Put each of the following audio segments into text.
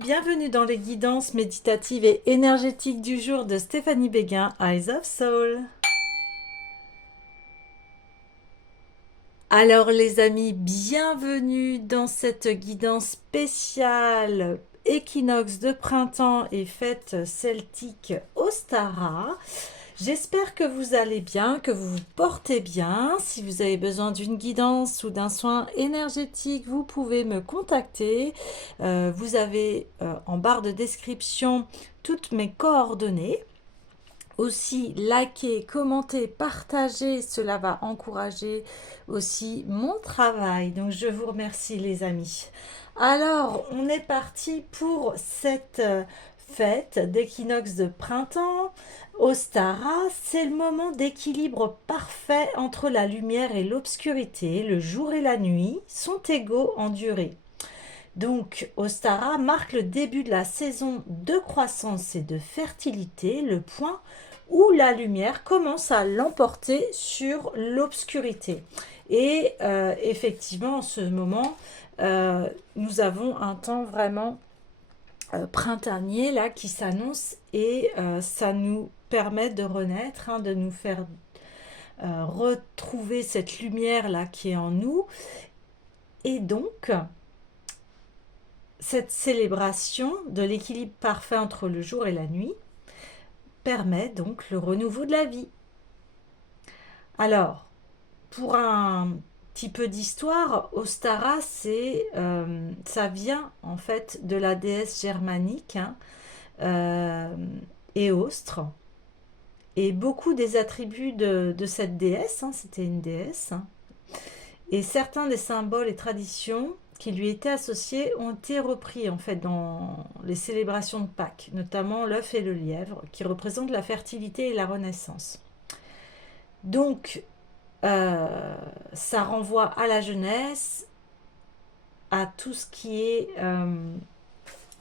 bienvenue dans les guidances méditatives et énergétiques du jour de Stéphanie Béguin, Eyes of Soul. Alors les amis, bienvenue dans cette guidance spéciale équinoxe de printemps et fête celtique Ostara. J'espère que vous allez bien, que vous vous portez bien. Si vous avez besoin d'une guidance ou d'un soin énergétique, vous pouvez me contacter. Vous avez en barre de description toutes mes coordonnées. Aussi, likez, commentez, partagez, cela va encourager aussi mon travail. Donc, je vous remercie les amis. Alors, on est parti pour cette fête d'équinoxe de printemps. Ostara, c'est le moment d'équilibre parfait entre la lumière et l'obscurité. Le jour et la nuit sont égaux en durée. Donc, Ostara marque le début de la saison de croissance et de fertilité, le point où la lumière commence à l'emporter sur l'obscurité. Et effectivement, en ce moment, nous avons un temps vraiment printanier là qui s'annonce et ça nous permet de renaître, hein, de nous faire retrouver cette lumière là qui est en nous. Et donc, cette célébration de l'équilibre parfait entre le jour et la nuit permet donc le renouveau de la vie. Alors, pour un petit peu d'histoire, Ostara, ça vient en fait de la déesse germanique, hein, Éostre. Et beaucoup des attributs de cette déesse, hein, c'était une déesse, hein, et certains des symboles et traditions qui lui étaient associés ont été repris en fait dans les célébrations de Pâques, notamment l'œuf et le lièvre, qui représentent la fertilité et la renaissance. Donc, ça renvoie à la jeunesse, à tout ce qui est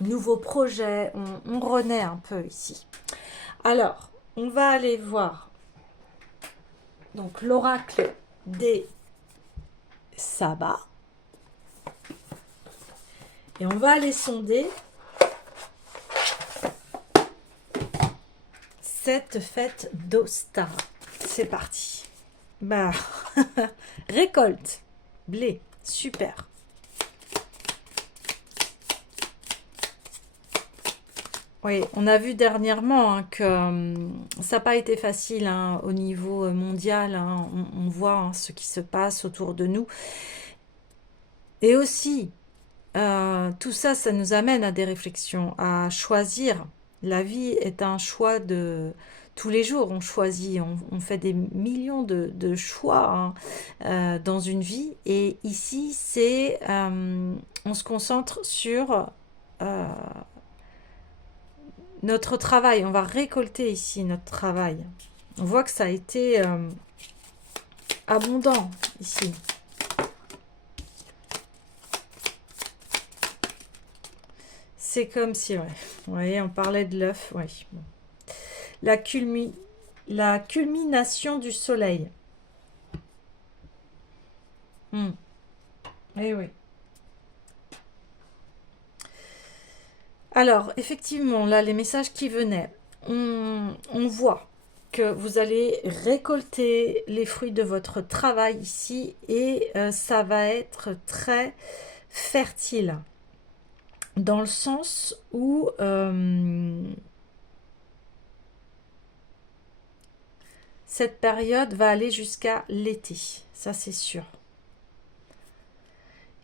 nouveaux projets. On renaît un peu ici. Alors, on va aller voir donc l'oracle des sabbats. Et on va aller sonder cette fête d'Ostara. C'est parti. Bah, récolte, blé, super. Oui, on a vu dernièrement hein, que ça n'a pas été facile hein, au niveau mondial. Hein, on voit hein, ce qui se passe autour de nous. Et aussi, tout ça, ça nous amène à des réflexions, à choisir. La vie est un choix de tous les jours. On choisit, on fait des millions de choix hein, dans une vie. Et ici, on se concentre sur notre travail. On va récolter ici notre travail. On voit que ça a été abondant ici. C'est comme si, ouais. Vous voyez, on parlait de l'œuf, ouais. Bon. La culmination du soleil. Eh oui. Alors, effectivement, là, les messages qui venaient, on voit que vous allez récolter les fruits de votre travail ici et ça va être très fertile. Dans le sens où cette période va aller jusqu'à l'été, ça c'est sûr.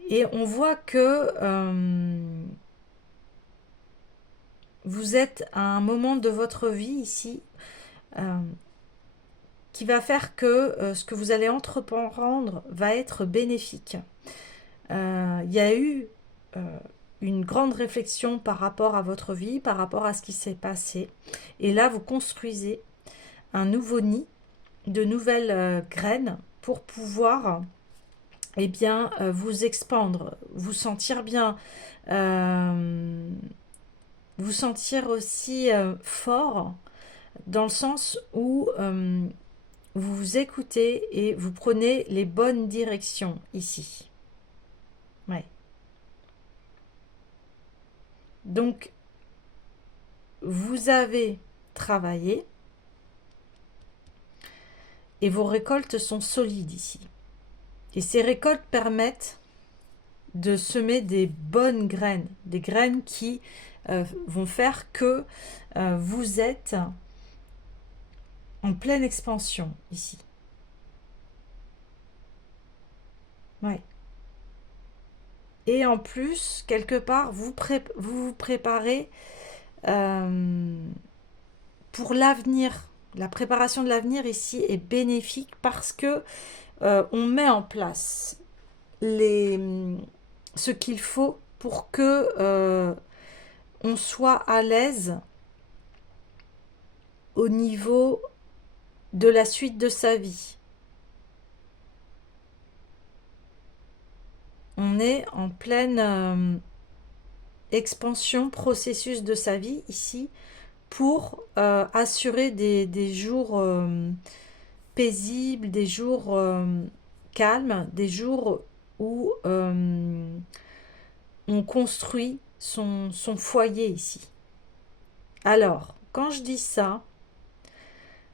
Et on voit que vous êtes à un moment de votre vie ici qui va faire que ce que vous allez entreprendre va être bénéfique. Il y a eu une grande réflexion par rapport à votre vie, par rapport à ce qui s'est passé. Et là, vous construisez un nouveau nid, de nouvelles graines pour pouvoir eh bien, vous expandre, vous sentir bien, vous sentir aussi fort dans le sens où vous vous écoutez et vous prenez les bonnes directions ici. Ouais. Donc, vous avez travaillé et vos récoltes sont solides ici. Et ces récoltes permettent de semer des bonnes graines, des graines qui vont faire que vous êtes en pleine expansion ici. Ouais. Et en plus, quelque part, vous vous préparez pour l'avenir. La préparation de l'avenir ici est bénéfique parce que on met en place ce qu'il faut pour que on soit à l'aise au niveau de la suite de sa vie. On est en pleine expansion, processus de sa vie ici pour assurer des jours paisibles, des jours calmes, des jours où on construit son foyer ici. Alors, quand je dis ça,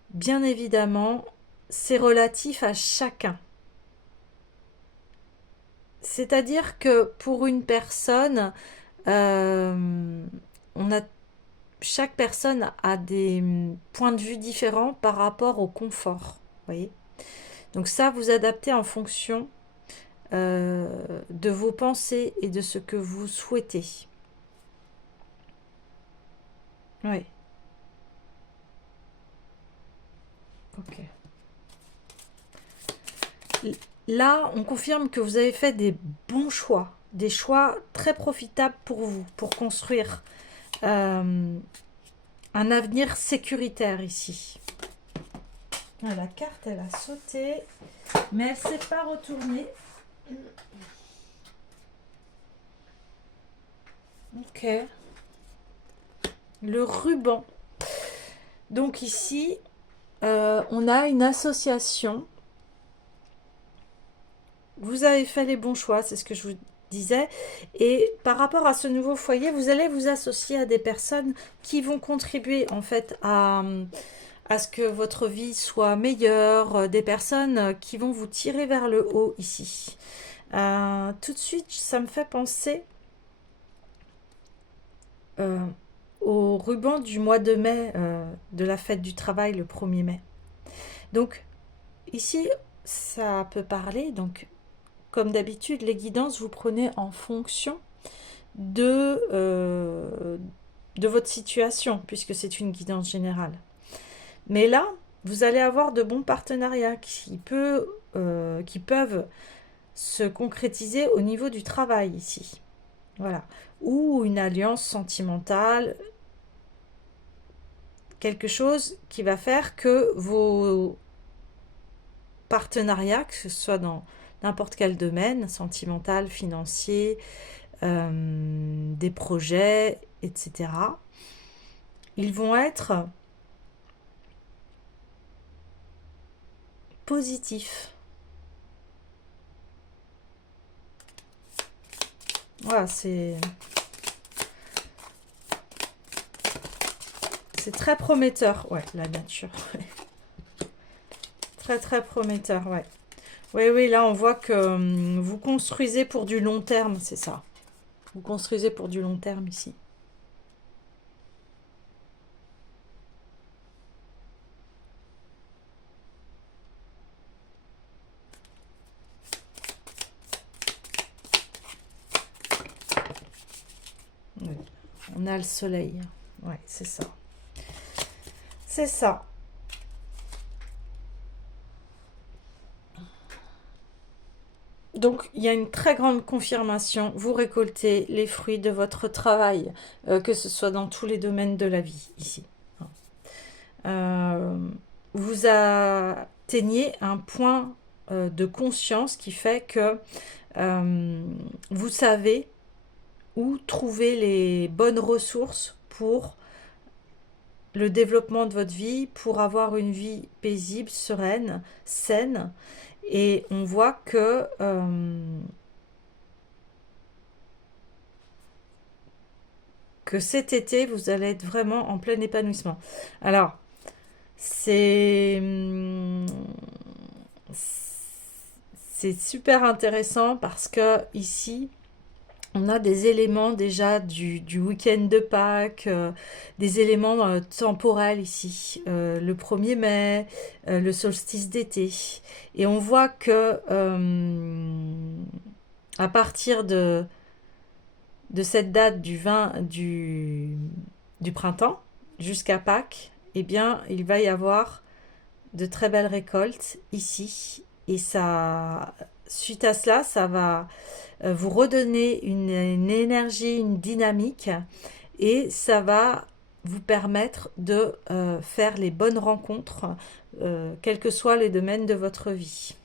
bien évidemment, c'est relatif à chacun. C'est-à-dire que pour une personne, chaque personne a des points de vue différents par rapport au confort. Voyez. Donc ça, vous adaptez en fonction de vos pensées et de ce que vous souhaitez. Oui. Ok. Là, on confirme que vous avez fait des bons choix, des choix très profitables pour vous, pour construire un avenir sécuritaire ici. Ah, la carte, elle a sauté, mais elle ne s'est pas retournée. Ok. Le ruban. Donc ici, on a une association. Vous avez fait les bons choix, c'est ce que je vous disais. Et par rapport à ce nouveau foyer, vous allez vous associer à des personnes qui vont contribuer en fait à ce que votre vie soit meilleure, des personnes qui vont vous tirer vers le haut ici. Tout de suite, ça me fait penser au ruban du mois de mai, de la fête du travail, le 1er mai. Donc, ici, ça peut parler, donc, comme d'habitude, les guidances, vous prenez en fonction de votre situation, puisque c'est une guidance générale. Mais là, vous allez avoir de bons partenariats qui peuvent se concrétiser au niveau du travail ici. Voilà. Ou une alliance sentimentale, quelque chose qui va faire que vos partenariats, que ce soit dans n'importe quel domaine, sentimental, financier, des projets, etc., ils vont être positifs. Voilà, c'est très prometteur, ouais, la nature. Très, très prometteur, ouais. Oui, oui, là, on voit que vous construisez pour du long terme, c'est ça. Vous construisez pour du long terme ici. Oui. On a le soleil. Ouais, c'est ça. C'est ça. Donc, il y a une très grande confirmation. Vous récoltez les fruits de votre travail, que ce soit dans tous les domaines de la vie, ici. Vous atteignez un point de conscience qui fait que vous savez où trouver les bonnes ressources pour le développement de votre vie, pour avoir une vie paisible, sereine, saine. Et on voit que, que cet été, vous allez être vraiment en plein épanouissement. Alors, c'est c'est super intéressant parce que ici, on a des éléments déjà du week-end de Pâques, des éléments temporels ici. Le 1er mai, le solstice d'été. Et on voit que à partir de cette date du 20 du printemps jusqu'à Pâques, eh bien, il va y avoir de très belles récoltes ici. Et ça, suite à cela, ça va vous redonner une énergie, une dynamique, et ça va vous permettre de faire les bonnes rencontres, quels que soient les domaines de votre vie.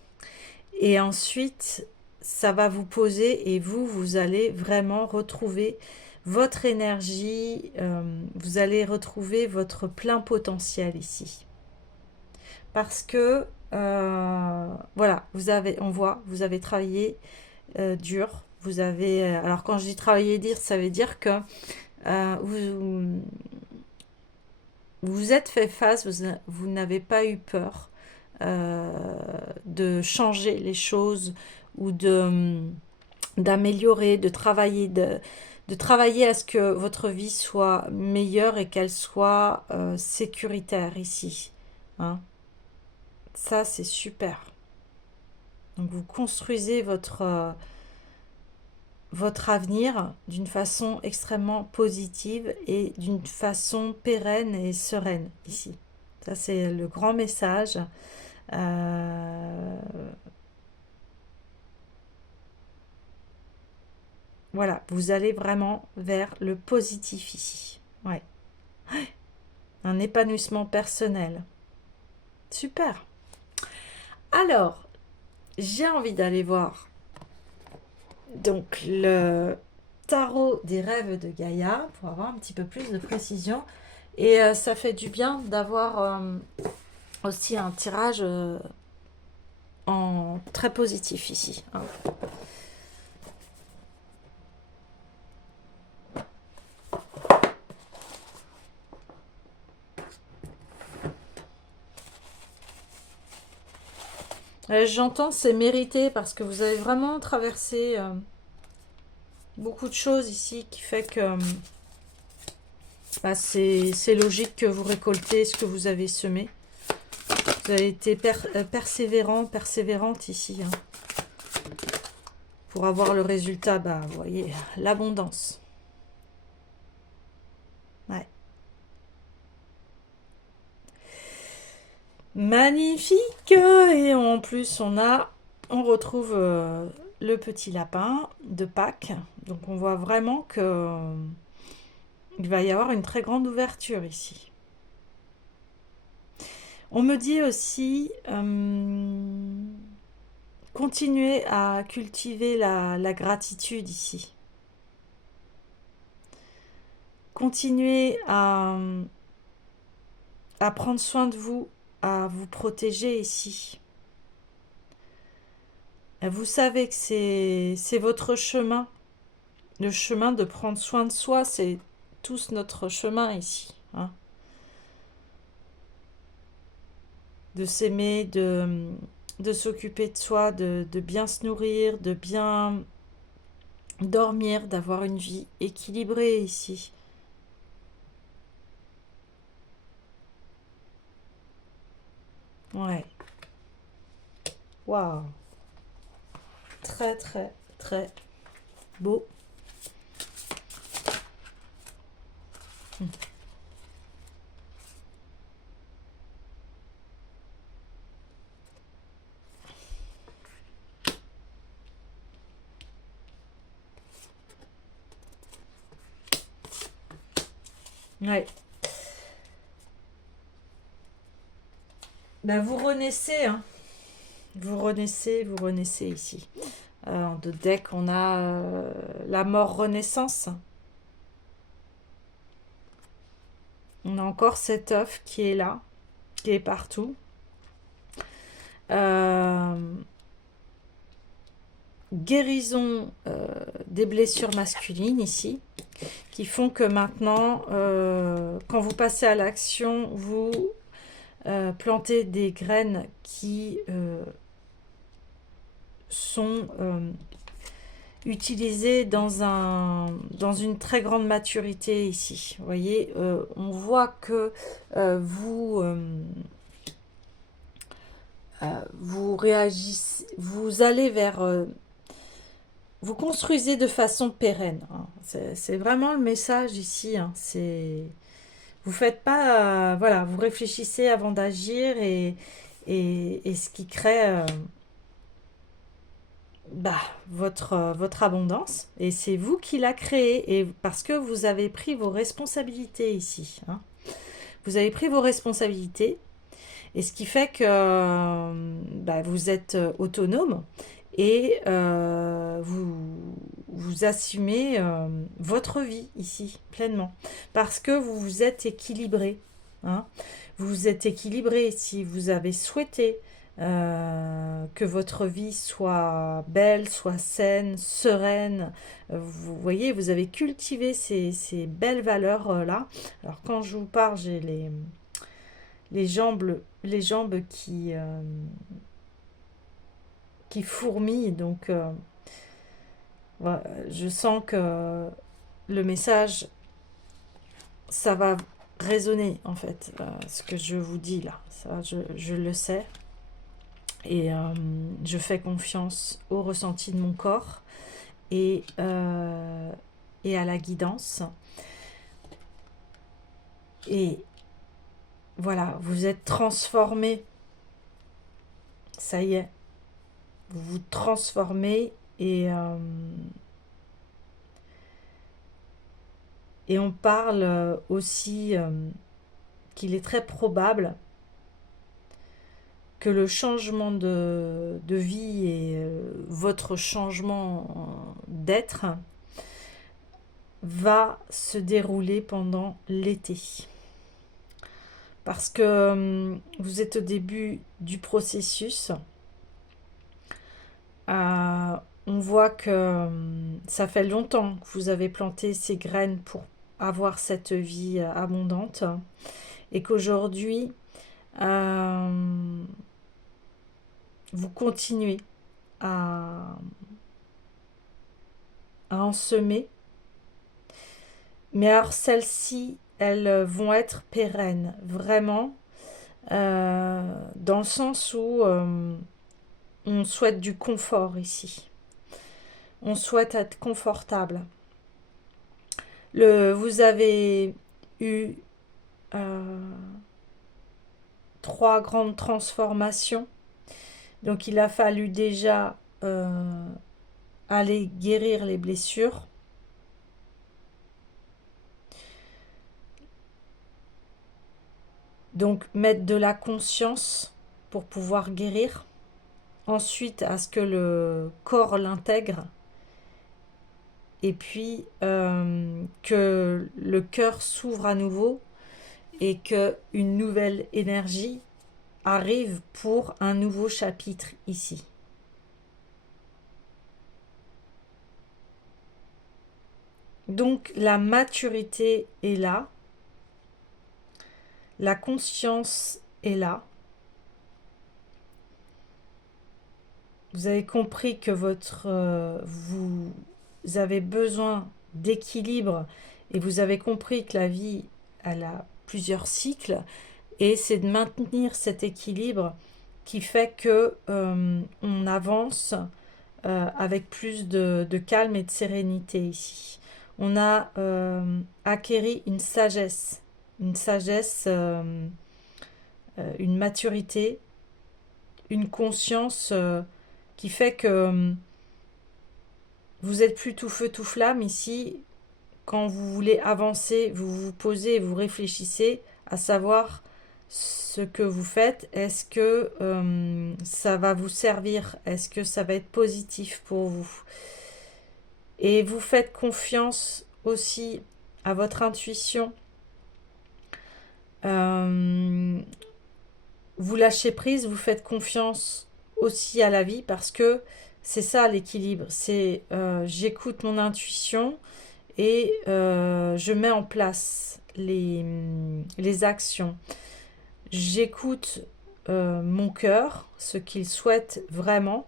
Et ensuite, ça va vous poser et vous allez vraiment retrouver votre énergie, vous allez retrouver votre plein potentiel ici. Parce que, voilà, on voit, vous avez travaillé dur. Vous avez, alors quand je dis travailler dur, ça veut dire que vous vous êtes fait face, vous n'avez pas eu peur de changer les choses ou d'améliorer, de travailler à ce que votre vie soit meilleure et qu'elle soit sécuritaire ici. Hein. Ça, c'est super. Donc vous construisez votre avenir d'une façon extrêmement positive et d'une façon pérenne et sereine ici. Ça, c'est le grand message. Voilà, vous allez vraiment vers le positif ici. Ouais. Un épanouissement personnel. Super. Alors, j'ai envie d'aller voir donc le tarot des rêves de Gaïa pour avoir un petit peu plus de précision. Et ça fait du bien d'avoir aussi un tirage en très positif ici. Hein. J'entends c'est mérité parce que vous avez vraiment traversé beaucoup de choses ici qui fait que bah, c'est logique que vous récoltez ce que vous avez semé. Vous avez été persévérante ici. Hein, pour avoir le résultat, bah, vous voyez, l'abondance. Ouais. Magnifique. Et en plus, on retrouve le petit lapin de Pâques. Donc on voit vraiment que il va y avoir une très grande ouverture ici. On me dit aussi continuer à cultiver la gratitude ici. Continuez à prendre soin de vous, à vous protéger ici. Vous savez que c'est votre chemin. Le chemin de prendre soin de soi, c'est tous notre chemin ici. Hein. De s'aimer, de s'occuper de soi, de bien se nourrir, de bien dormir, d'avoir une vie équilibrée ici. Ouais. Waouh. Très, très, très beau. Ouais. Ben, vous renaissez, hein. Vous renaissez ici. En de deck, on a la mort renaissance. On a encore cet œuf qui est là, qui est partout. Guérison des blessures masculines ici, qui font que maintenant, quand vous passez à l'action, vous plantez des graines qui sont utilisées dans une très grande maturité ici. Vous voyez, on voit que vous réagissez, vous allez vers... vous construisez de façon pérenne. Hein. C'est vraiment le message ici. Hein. Vous faites pas... voilà, vous réfléchissez avant d'agir et ce qui crée votre abondance. Et c'est vous qui la créez. Et parce que vous avez pris vos responsabilités ici. Hein. Vous avez pris vos responsabilités. Et ce qui fait que vous êtes autonome et vous assumez votre vie ici pleinement parce que vous vous êtes équilibré. Hein. Vous vous êtes équilibré si vous avez souhaité que votre vie soit belle, soit saine, sereine. Vous voyez, vous avez cultivé ces belles valeurs-là. Alors quand je vous parle, j'ai les jambes qui fourmillent, donc voilà, je sens que le message, ça va résonner en fait, ce que je vous dis là, ça, je le sais, et je fais confiance au ressenti de mon corps et à la guidance, et voilà, vous êtes transformé, ça y est, vous vous transformez et on parle aussi qu'il est très probable que le changement de vie et votre changement d'être va se dérouler pendant l'été. Parce que vous êtes au début du processus. On voit que ça fait longtemps que vous avez planté ces graines pour avoir cette vie abondante et qu'aujourd'hui vous continuez à en semer, mais alors celles-ci, elles vont être pérennes, vraiment, dans le sens où on souhaite du confort ici. On souhaite être confortable. Vous avez eu 3 grandes transformations. Donc il a fallu déjà aller guérir les blessures. Donc mettre de la conscience pour pouvoir guérir. Ensuite, à ce que le corps l'intègre. Et puis que le cœur s'ouvre à nouveau et qu'une nouvelle énergie arrive pour un nouveau chapitre ici. Donc la maturité est là, la conscience est là. Vous avez compris que vous avez besoin d'équilibre et vous avez compris que la vie, elle a plusieurs cycles et c'est de maintenir cet équilibre qui fait que on avance avec plus de calme et de sérénité ici. On a acquéri une sagesse, une maturité, une conscience qui fait que vous êtes plus tout feu tout flamme ici. Quand vous voulez avancer, vous vous posez et vous réfléchissez à savoir ce que vous faites. Est-ce que ça va vous servir? Est-ce que ça va être positif pour vous? Et vous faites confiance aussi à votre intuition. Vous lâchez prise, vous faites confiance aussi à la vie parce que C'est ça l'équilibre, c'est j'écoute mon intuition et je mets en place les actions. J'écoute mon cœur, ce qu'il souhaite vraiment.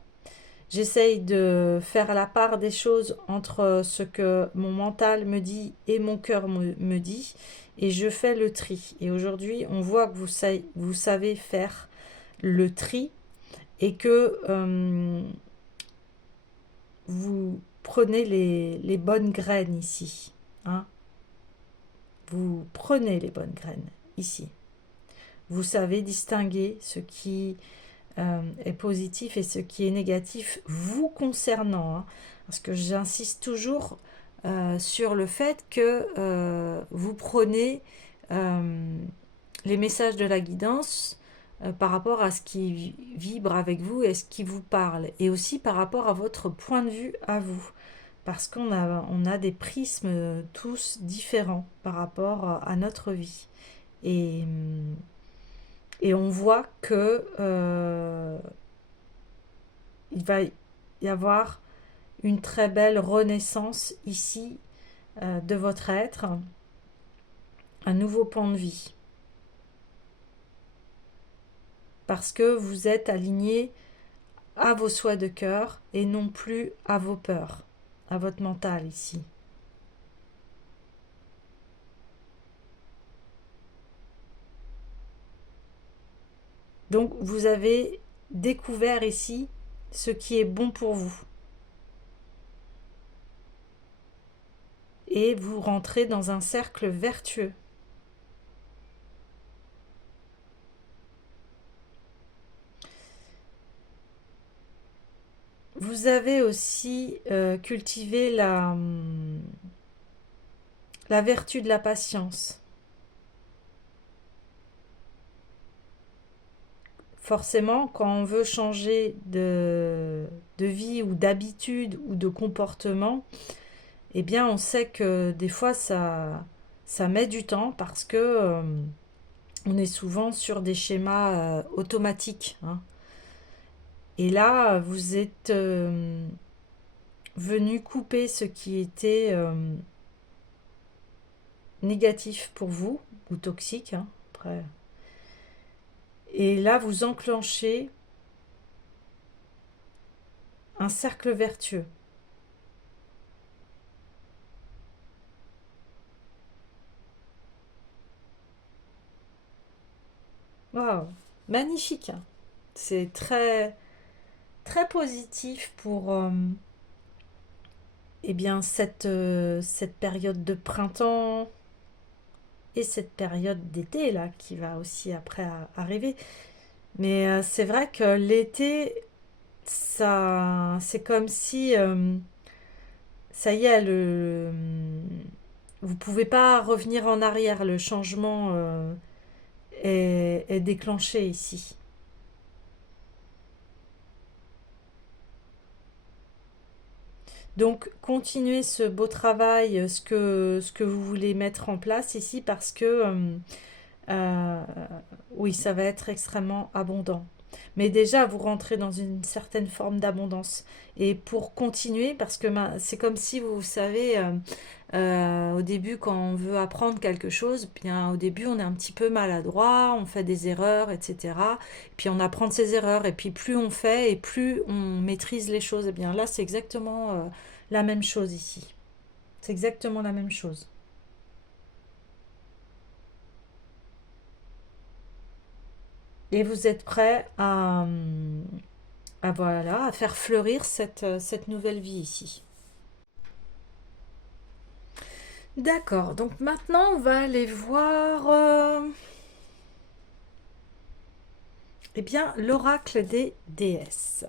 J'essaye de faire la part des choses entre ce que mon mental me dit et mon cœur me dit, et je fais le tri. Et aujourd'hui, on voit que vous savez faire le tri et que vous prenez les bonnes graines ici. Hein. Vous prenez les bonnes graines ici. Vous savez distinguer ce qui est positif et ce qui est négatif vous concernant. Hein. Parce que j'insiste toujours sur le fait que vous prenez les messages de la guidance par rapport à ce qui vibre avec vous et ce qui vous parle. Et aussi par rapport à votre point de vue à vous. Parce on a des prismes tous différents par rapport à notre vie. Et, et on voit que il va y avoir une très belle renaissance ici de votre être, un nouveau point de vie. Parce que vous êtes aligné à vos souhaits de cœur et non plus à vos peurs, à votre mental ici. Donc vous avez découvert ici ce qui est bon pour vous. Et vous rentrez dans un cercle vertueux. Vous avez aussi cultivé la vertu de la patience. Forcément, quand on veut changer de vie ou d'habitude ou de comportement, eh bien, on sait que des fois, ça met du temps parce que on est souvent sur des schémas automatiques. Hein. Et là, vous êtes venu couper ce qui était négatif pour vous ou toxique. Hein, après. Et là, vous enclenchez un cercle vertueux. Waouh, magnifique. Hein. C'est très très positif pour eh bien cette période de printemps et cette période d'été là qui va aussi après arriver. Mais c'est vrai que l'été, ça c'est comme si ça y est, vous pouvez pas revenir en arrière, le changement est déclenché ici. Donc, continuez ce beau travail, ce que vous voulez mettre en place ici, parce que euh, oui, ça va être extrêmement abondant. Mais déjà, vous rentrez dans une certaine forme d'abondance. Et pour continuer, parce que c'est comme si, vous savez, au début, quand on veut apprendre quelque chose, bien au début, on est un petit peu maladroit, on fait des erreurs, etc. Puis on apprend de ses erreurs, et puis plus on fait, et plus on maîtrise les choses. Et bien là, c'est exactement la même chose ici. C'est exactement la même chose. Et vous êtes prêt voilà, à faire fleurir cette nouvelle vie ici. D'accord, donc maintenant on va aller voir eh bien, l'oracle des déesses.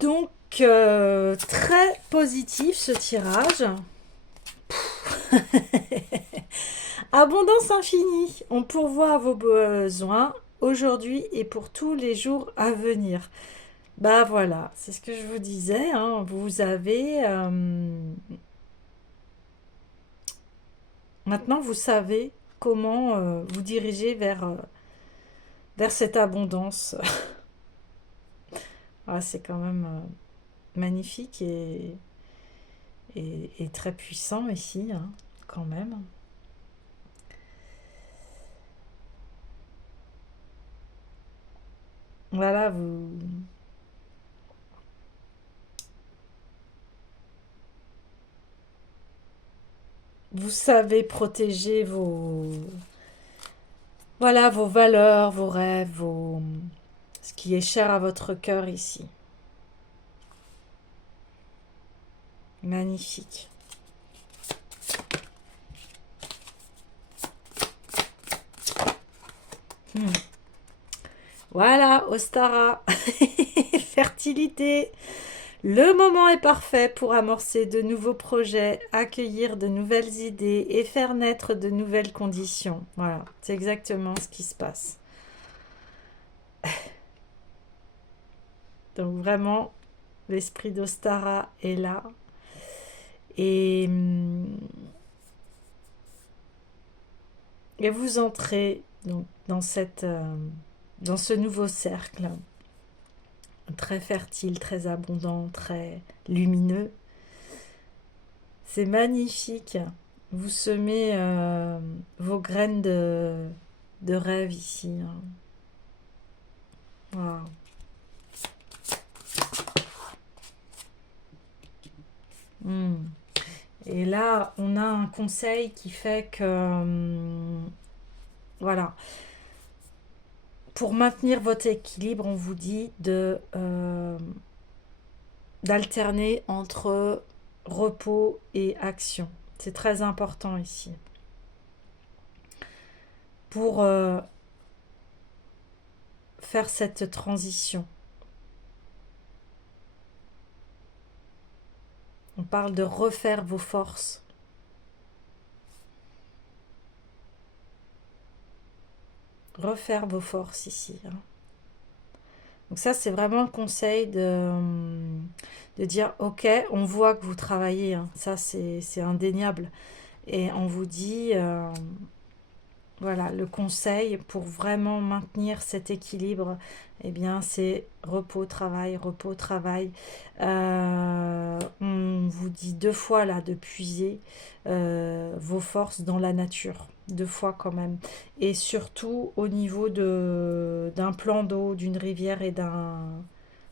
Donc, très positif ce tirage. Abondance infinie. On pourvoit vos besoins aujourd'hui et pour tous les jours à venir. Bah voilà, c'est ce que je vous disais. Hein. Vous avez Maintenant, vous savez comment vous diriger vers cette abondance. Ah, c'est quand même magnifique et très puissant ici, hein, quand même. Voilà, vous savez protéger voilà, vos valeurs, vos rêves, ce qui est cher à votre cœur ici. Magnifique. Hmm. Voilà, Ostara, fertilité. Le moment est parfait pour amorcer de nouveaux projets, accueillir de nouvelles idées et faire naître de nouvelles conditions. Voilà, c'est exactement ce qui se passe. Donc vraiment, l'esprit d'Ostara est là. Et, et vous entrez donc, dans ce nouveau cercle très fertile, très abondant, très lumineux. C'est magnifique. Vous semez vos graines de rêve ici, hein. Waouh. Hmm. Et là, on a un conseil qui fait que, voilà, pour maintenir votre équilibre, on vous dit d'alterner entre repos et action. C'est très important ici. Pour faire cette transition. On parle de refaire vos forces. Refaire vos forces ici, hein. Donc ça, c'est vraiment le conseil de dire, ok, on voit que vous travaillez, hein. Ça, c'est indéniable. Et on vous dit, voilà, le conseil pour vraiment maintenir cet équilibre, eh bien, c'est repos, travail, repos, travail. On vous dit 2 fois là de puiser vos forces dans la nature, 2 fois quand même. Et surtout au niveau d'un plan d'eau, d'une rivière et d'un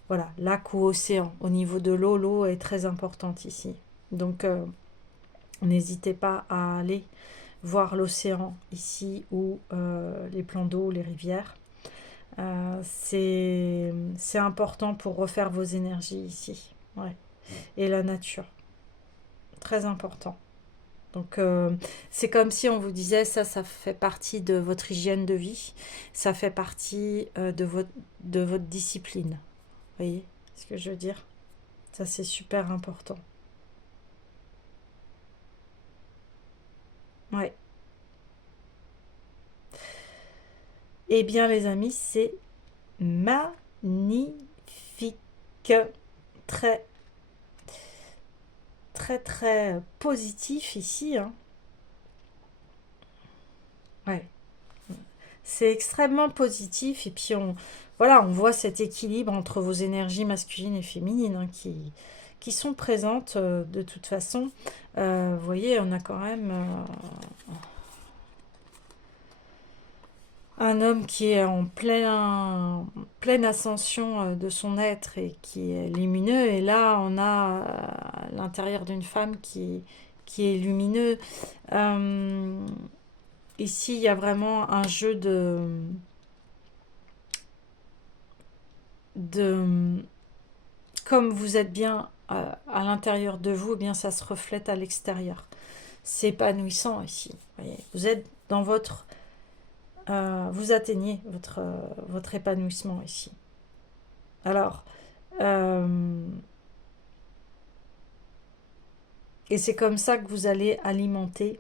voilà, lac ou océan. Au niveau de l'eau, l'eau est très importante ici. Donc, n'hésitez pas à aller voir l'océan ici ou les plans d'eau, les rivières. C'est important pour refaire vos énergies ici. Ouais. Et la nature, très important. Donc c'est comme si on vous disait ça fait partie de votre hygiène de vie, ça fait partie de votre discipline. Vous voyez ce que je veux dire? Ça c'est super important. Ouais. Eh bien les amis, c'est magnifique. Très très très positif ici, hein. Ouais. C'est extrêmement positif et puis voilà, on voit cet équilibre entre vos énergies masculines et féminines, hein, qui sont présentes de toute façon. Vous voyez, on a quand même un homme qui est en pleine ascension de son être et qui est lumineux. Et là, on a l'intérieur d'une femme qui est lumineux. Euh, Ici, il y a vraiment un jeu de comme vous êtes bien à l'intérieur de vous, eh bien ça se reflète à l'extérieur. C'est épanouissant ici. Voyez. Vous êtes dans vous atteignez votre épanouissement ici. Alors, euh, et c'est comme ça que vous allez alimenter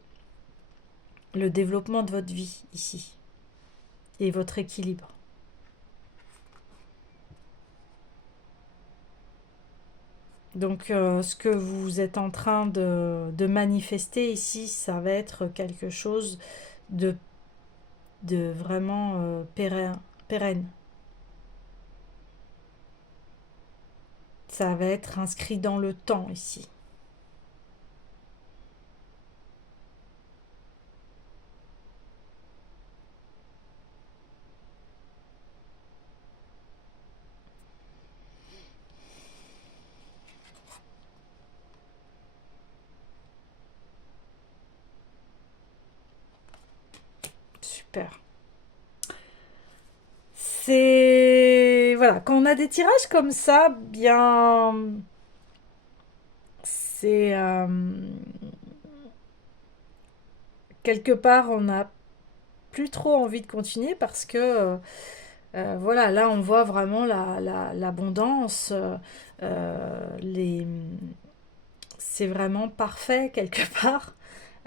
le développement de votre vie ici et votre équilibre. Donc, ce que vous êtes en train de manifester ici, ça va être quelque chose de, de vraiment pérenne. Ça va être inscrit dans le temps ici. Super. C'est... Voilà, quand on a des tirages comme ça, bien... C'est... quelque part, on n'a plus trop envie de continuer parce que... voilà, là, on voit vraiment l'abondance. Les... C'est vraiment parfait quelque part.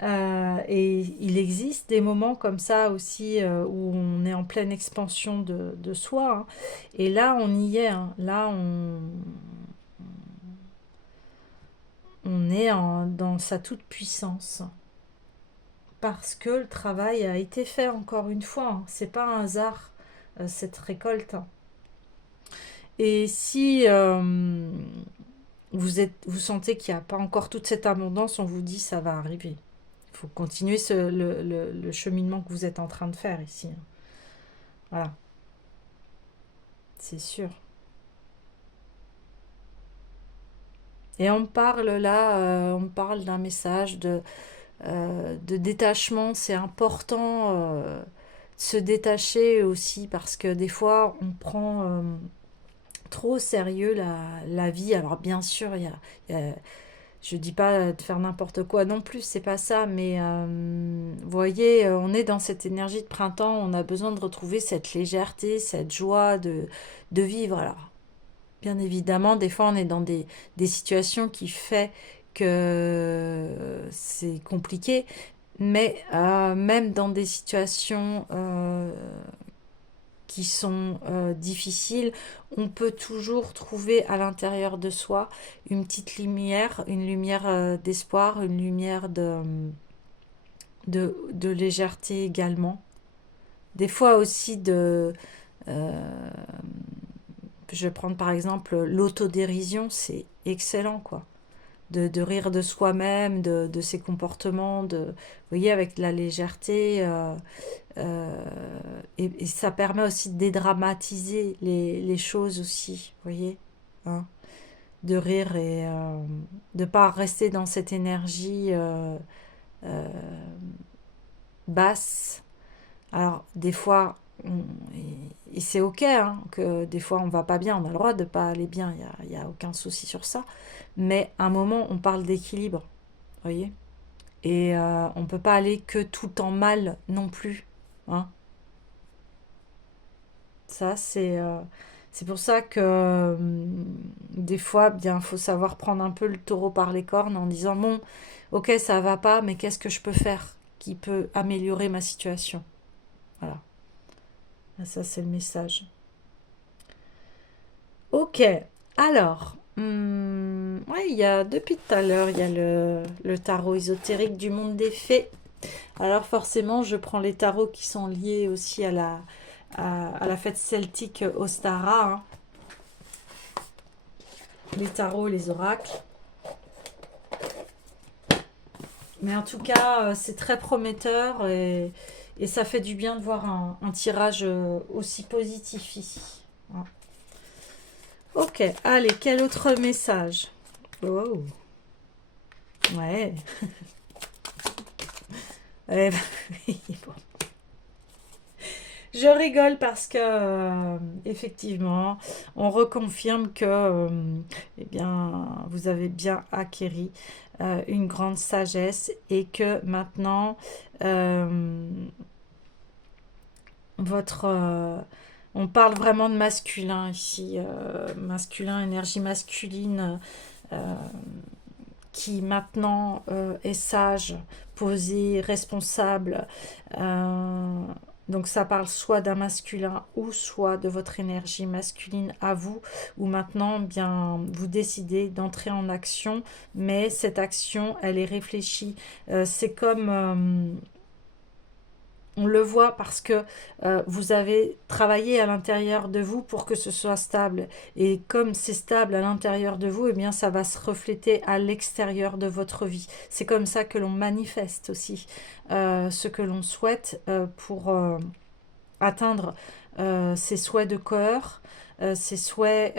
Et il existe des moments comme ça aussi où on est en pleine expansion de soi, hein. Et là, on y est, hein. Là, on est dans sa toute puissance. Parce que le travail a été fait encore une fois, hein. C'est pas un hasard, cette récolte. Et si vous sentez qu'il n'y a pas encore toute cette abondance, on vous dit ça va arriver. Il faut continuer le cheminement que vous êtes en train de faire ici, hein. Voilà, c'est sûr. Et on parle là, on parle d'un message de détachement. C'est important de se détacher aussi parce que des fois on prend trop au sérieux la vie. Alors bien sûr, je dis pas de faire n'importe quoi non plus, c'est pas ça, mais vous voyez, on est dans cette énergie de printemps, on a besoin de retrouver cette légèreté, cette joie de vivre. Alors, bien évidemment, des fois, on est dans des situations qui fait que c'est compliqué, mais même dans des situations qui sont difficiles, on peut toujours trouver à l'intérieur de soi une petite lumière, une lumière d'espoir, une lumière de légèreté également. Des fois aussi euh, je vais prendre par exemple l'autodérision, c'est excellent quoi. De rire de soi-même, de ses comportements, vous voyez, avec la légèreté. Et ça permet aussi de dédramatiser les choses aussi, vous voyez, hein, de rire et de pas rester dans cette énergie euh, basse. Alors, des fois, et c'est ok, hein, que des fois on va pas bien, on a le droit de pas aller bien, y a aucun souci sur ça. Mais à un moment, on parle d'équilibre, vous voyez. Et on peut pas aller que tout en mal non plus, hein. Ça, c'est pour ça que des fois, bien, faut savoir prendre un peu le taureau par les cornes en disant, bon, ok, ça va pas, mais qu'est-ce que je peux faire qui peut améliorer ma situation? Voilà. Ça, c'est le message. Ok. Alors, ouais, il y a, depuis tout à l'heure, il y a le tarot ésotérique du monde des fées. Alors forcément, je prends les tarots qui sont liés aussi à la fête celtique Ostara, hein. Les tarots, les oracles. Mais en tout cas, c'est très prometteur et ça fait du bien de voir un tirage aussi positif ici, hein. Ok, allez, quel autre message? Oh, ouais. Eh ben, oui, bon. Je rigole parce que, effectivement, on reconfirme que, eh bien, vous avez bien acquéri une grande sagesse et que maintenant, euh, votre, on parle vraiment de masculin ici, masculin, énergie masculine, euh, qui maintenant est sage, posé, responsable, euh, Donc ça parle soit d'un masculin ou soit de votre énergie masculine à vous, où maintenant, bien, vous décidez d'entrer en action, mais cette action, elle est réfléchie. C'est comme... on le voit parce que vous avez travaillé à l'intérieur de vous pour que ce soit stable. Et comme c'est stable à l'intérieur de vous, eh bien, ça va se refléter à l'extérieur de votre vie. C'est comme ça que l'on manifeste aussi ce que l'on souhaite pour atteindre ses souhaits de cœur, ses souhaits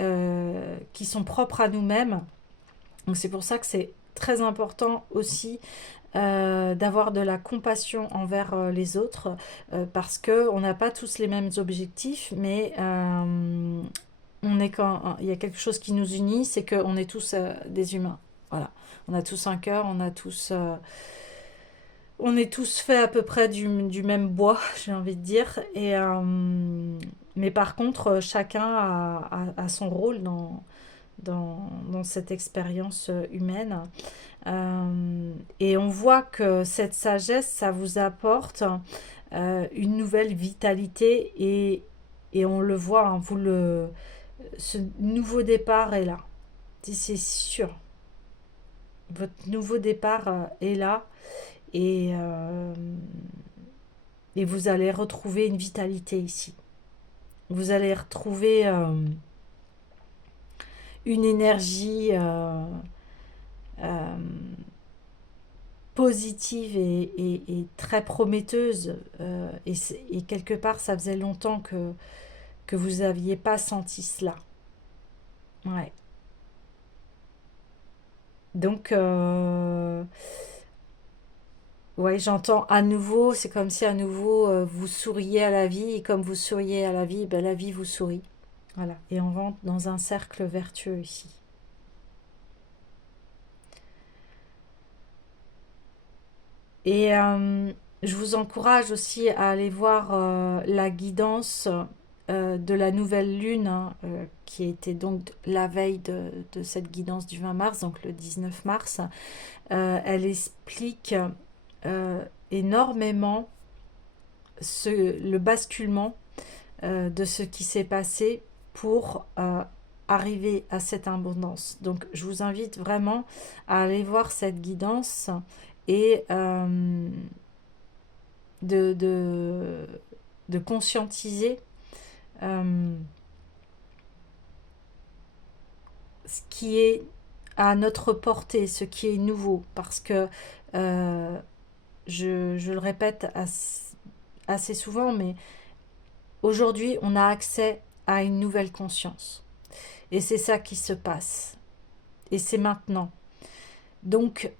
qui sont propres à nous-mêmes. Donc c'est pour ça que c'est très important aussi d'avoir de la compassion envers les autres parce que on n'a pas tous les mêmes objectifs, mais on est quand il y a quelque chose qui nous unit, c'est qu'on est tous des humains. Voilà, on a tous un cœur, on est tous faits à peu près du même bois, j'ai envie de dire. Et mais par contre, chacun a son rôle dans cette expérience humaine. Et on voit que cette sagesse, ça vous apporte une nouvelle vitalité et on le voit, hein, ce nouveau départ est là. C'est sûr. Votre nouveau départ est là et, euh, et vous allez retrouver une vitalité ici. Vous allez retrouver une énergie euh, positive et très prometteuse. Et quelque part, ça faisait longtemps que vous n'aviez pas senti cela. Ouais. Donc, ouais, j'entends à nouveau, c'est comme si à nouveau vous souriez à la vie, et comme vous souriez à la vie vous sourit. Voilà. Et on rentre dans un cercle vertueux ici. Et je vous encourage aussi à aller voir la guidance de la nouvelle lune, hein, qui était donc la veille de cette guidance du 20 mars, donc le 19 mars. Elle explique énormément le basculement de ce qui s'est passé pour arriver à cette abondance. Donc je vous invite vraiment à aller voir cette guidance et de, de, de conscientiser euh, ce qui est à notre portée, ce qui est nouveau, parce que euh, je le répète assez souvent, mais aujourd'hui on a accès à une nouvelle conscience. Et c'est ça qui se passe. Et c'est maintenant. Donc,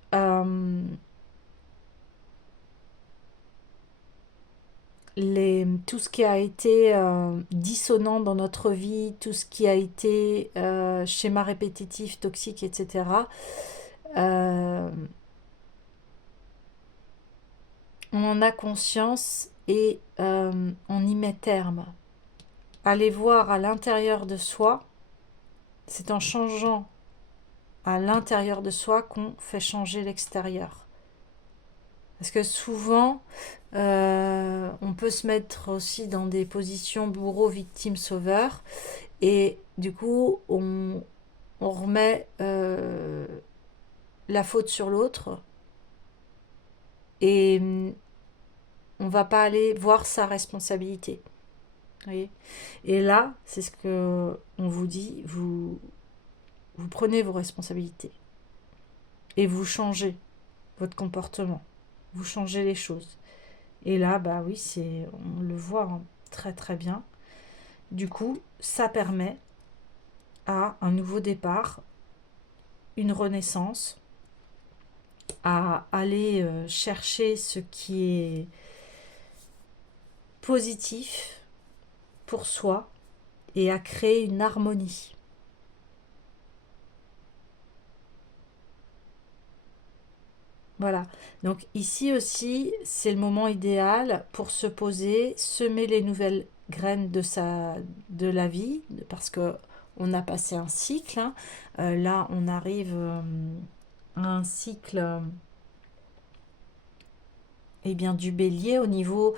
tout ce qui a été dissonant dans notre vie, tout ce qui a été schéma répétitif, toxique, etc., euh, on en a conscience et on y met terme. Aller voir à l'intérieur de soi, c'est en changeant à l'intérieur de soi qu'on fait changer l'extérieur. Parce que souvent, on peut se mettre aussi dans des positions bourreau, victime, sauveur. Et du coup, on remet la faute sur l'autre. Et on va pas aller voir sa responsabilité. Vous voyez. Et là, c'est ce que on vous dit, vous prenez vos responsabilités. Et vous changez votre comportement. Vous changez les choses. Et là, bah oui, on le voit hein, très très bien. Du coup, ça permet à un nouveau départ, une renaissance, à aller chercher ce qui est positif pour soi et à créer une harmonie. Voilà. Donc ici aussi, c'est le moment idéal pour se poser, semer les nouvelles graines de la vie, parce que on a passé un cycle. Hein. Là, on arrive à un cycle eh bien, du bélier au niveau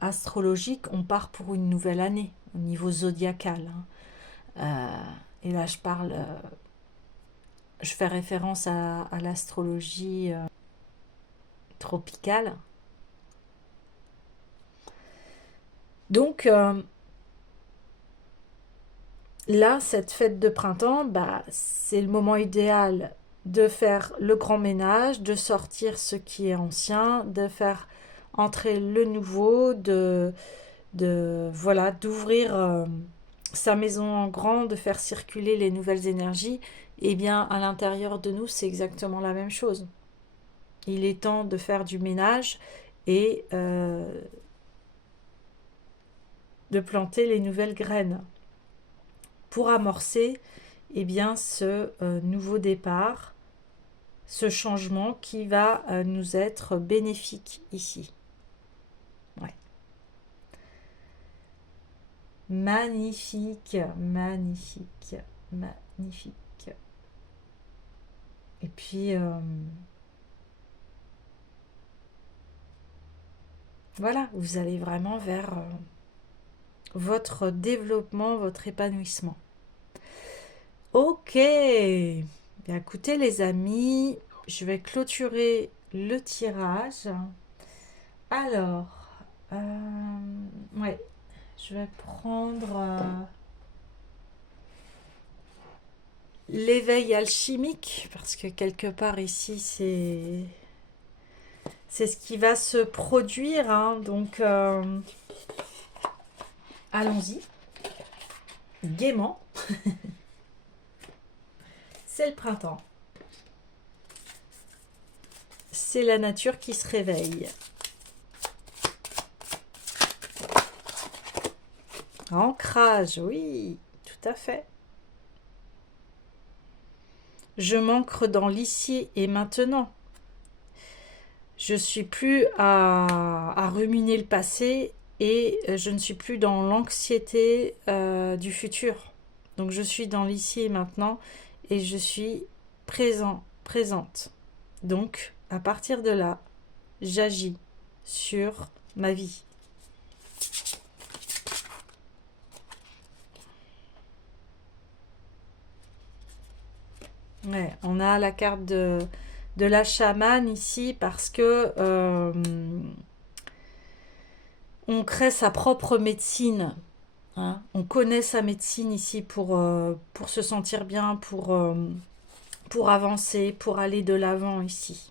astrologique, on part pour une nouvelle année au niveau zodiacal, hein. Et là, je fais référence à l'astrologie tropicale. Donc, là, cette fête de printemps, bah, c'est le moment idéal de faire le grand ménage, de sortir ce qui est ancien, de faire entrer le nouveau, voilà, d'ouvrir sa maison en grand, de faire circuler les nouvelles énergies. Eh bien, à l'intérieur de nous, c'est exactement la même chose. Il est temps de faire du ménage et de planter les nouvelles graines pour amorcer eh bien, ce nouveau départ, ce changement qui va nous être bénéfique ici. Ouais. Magnifique, magnifique, magnifique. Et puis, voilà, vous allez vraiment vers votre développement, votre épanouissement. Ok, bien écoutez les amis, je vais clôturer le tirage. Alors, ouais, je vais prendre l'éveil alchimique parce que quelque part ici c'est ce qui va se produire, hein. Donc allons-y gaiement. C'est le printemps, c'est la nature qui se réveille. Ancrage, oui, tout à fait. Je m'ancre dans l'ici et maintenant. Je suis plus à ruminer le passé et je ne suis plus dans l'anxiété du futur. Donc je suis dans l'ici et maintenant et je suis présente. Donc à partir de là, j'agis sur ma vie. Ouais, on a la carte de la chamane ici parce que on crée sa propre médecine, hein. On connaît sa médecine ici pour se sentir bien, pour avancer, pour aller de l'avant ici.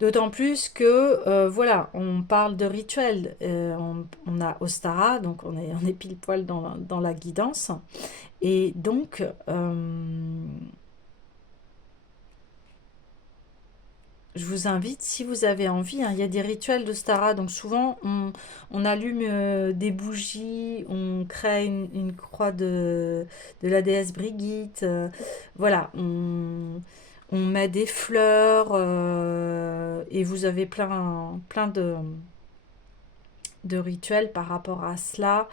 D'autant plus que, voilà, on parle de rituel. On a Ostara, donc on est pile poil dans la guidance. Et donc, je vous invite, si vous avez envie, hein, il y a des rituels d'Ostara. Donc souvent, on allume des bougies, on crée une croix de la déesse Brigitte. Voilà, on met des fleurs et vous avez plein de rituels par rapport à cela.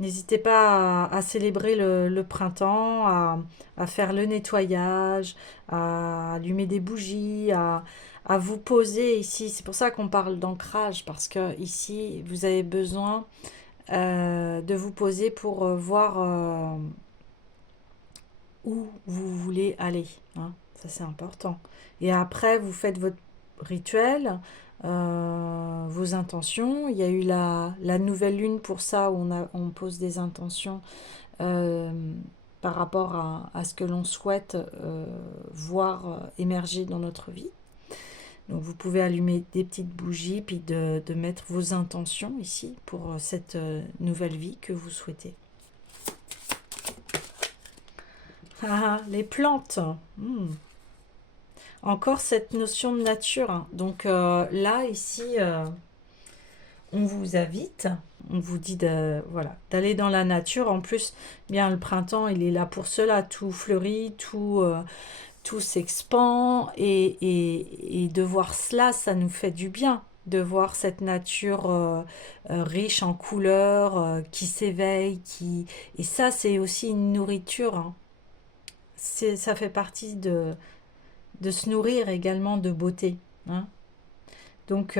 N'hésitez pas à célébrer le printemps, à faire le nettoyage, à allumer des bougies, à vous poser ici. C'est pour ça qu'on parle d'ancrage, parce que ici, vous avez besoin de vous poser pour voir où vous voulez aller, hein. Ça, c'est important. Et après, vous faites votre rituel, vos intentions. Il y a eu la nouvelle lune pour ça, où on pose des intentions euh, par rapport à ce que l'on souhaite voir émerger dans notre vie. Donc vous pouvez allumer des petites bougies, puis de mettre vos intentions ici pour cette nouvelle vie que vous souhaitez. Ah, les plantes. Encore cette notion de nature, hein. Donc là, ici, on vous invite, on vous dit voilà, d'aller dans la nature. En plus, bien le printemps, il est là pour cela. Tout fleurit, tout s'expand. Et de voir cela, ça nous fait du bien. De voir cette nature riche en couleurs, qui s'éveille. Et ça, c'est aussi une nourriture, hein. Ça fait partie de se nourrir également de beauté, hein. Donc,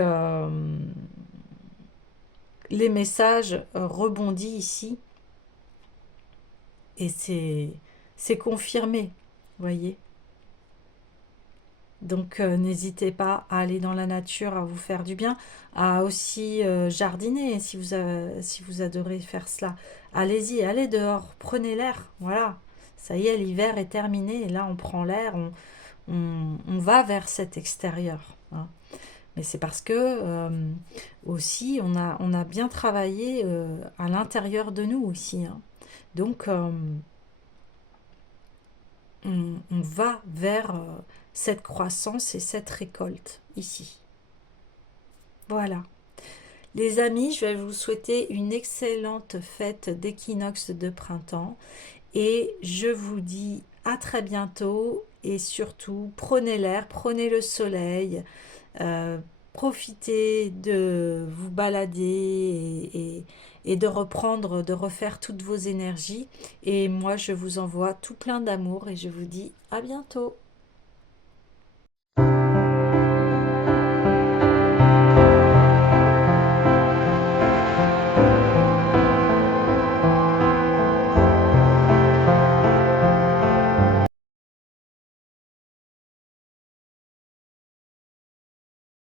les messages rebondissent ici et c'est confirmé, voyez. Donc, n'hésitez pas à aller dans la nature, à vous faire du bien, à aussi jardiner si vous adorez faire cela. Allez-y, allez dehors, prenez l'air, voilà. Ça y est, l'hiver est terminé et là on prend l'air, on va vers cet extérieur, hein. Mais c'est parce que aussi on a bien travaillé à l'intérieur de nous aussi, hein. Donc on va vers cette croissance et cette récolte ici. Voilà. Les amis, je vais vous souhaiter une excellente fête d'équinoxe de printemps et je vous dis à très bientôt et surtout prenez l'air, prenez le soleil, euh, profitez de vous balader et de reprendre, de refaire toutes vos énergies. Et moi, je vous envoie tout plein d'amour et je vous dis à bientôt.